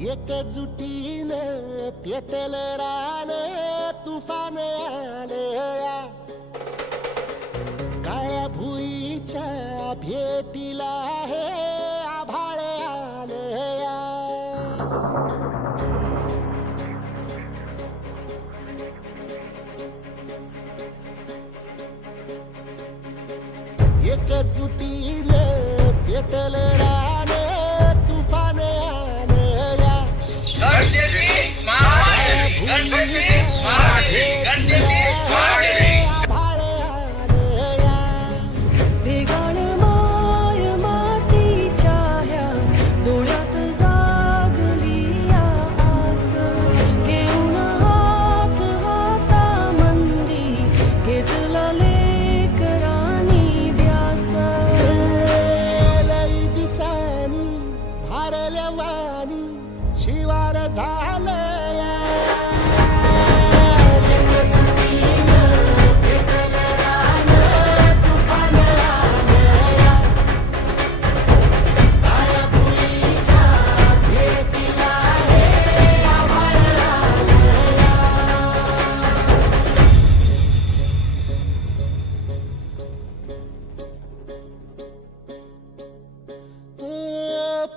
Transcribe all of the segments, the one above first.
एकजुटीनं पेटल रान तुफान आलया काळ्या भुईच्या भेटीला हे आभाळ आलया एकजुटीनं पेटल रान तुफान आलया आभाळ आलया ढेगाळ माय मातीच्या ह्या डोळ्यात जागली या आस घेऊन हात हातामंदी घेतला लेकरांनी ध्यास लई दिसानी भारल्या वाणी शिवार झालया एकजुटीनं पेटल रान तुफान आलया काळ्या भुईच्या भेटीला हे आभाळ आलया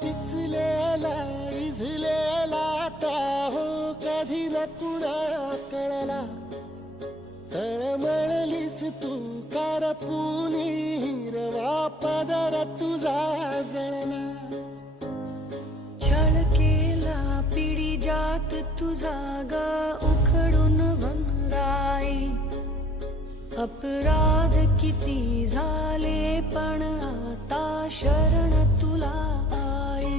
पिचलेला इझलेला टाहो कधी न कुणा कळला तळमळलीस तू करपुनी हिरवा पदर तुझा जळला छळ केला पिढी जात तुझा गा उखडून वनराई अपराध किती झाले पण आता शरण तुला आई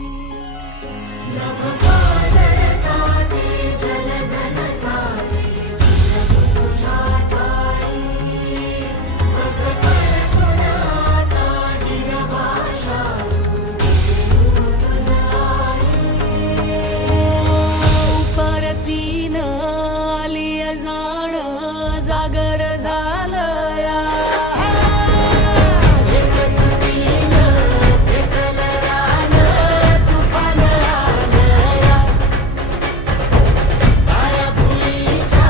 परतीन आली जाण जागर झालया एकजुटीनं पेटल रान तुफान आलया काळ्या भुईच्या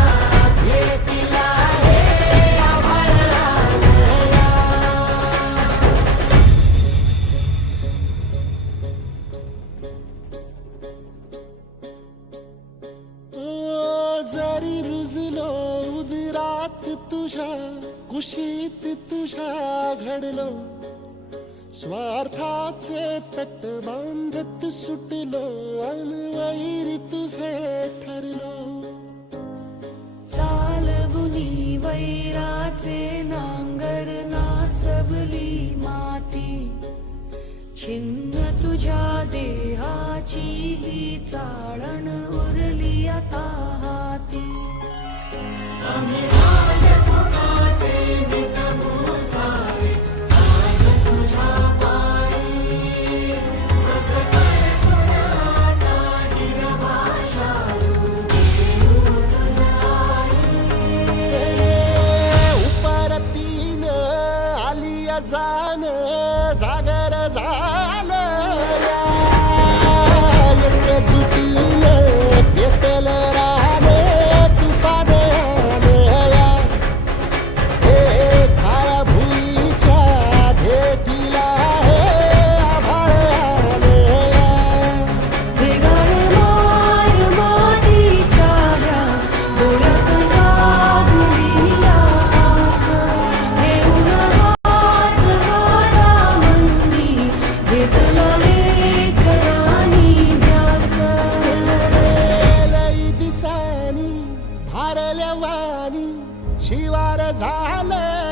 भेटीला हे आभाळ आलया जरी रुजलो उदरात तुझ्या कुशीत तुझ्या घडलो स्वार्थाचे तट बांधत सुटलो अनवैरी तुझे ठरलो चालवुनी वैराचे नांगर नासवली माती छिन्न तुझ्या देहाची ही चाळण उरली आता हाती उपरतीनं आली जाण जागर झालया एकजुटीनं पेटल रान तुफान आलया हे काळ्या भुईच्या भेटीला हे आभाळ आलया ढेगाळ माय मातीच्या ह्या डोळ्यात जागली या आस घेऊन हात हातामंदी घेतला लेकरांनी ध्यास लई दिसानी भारल्या वाणी शिवार झालया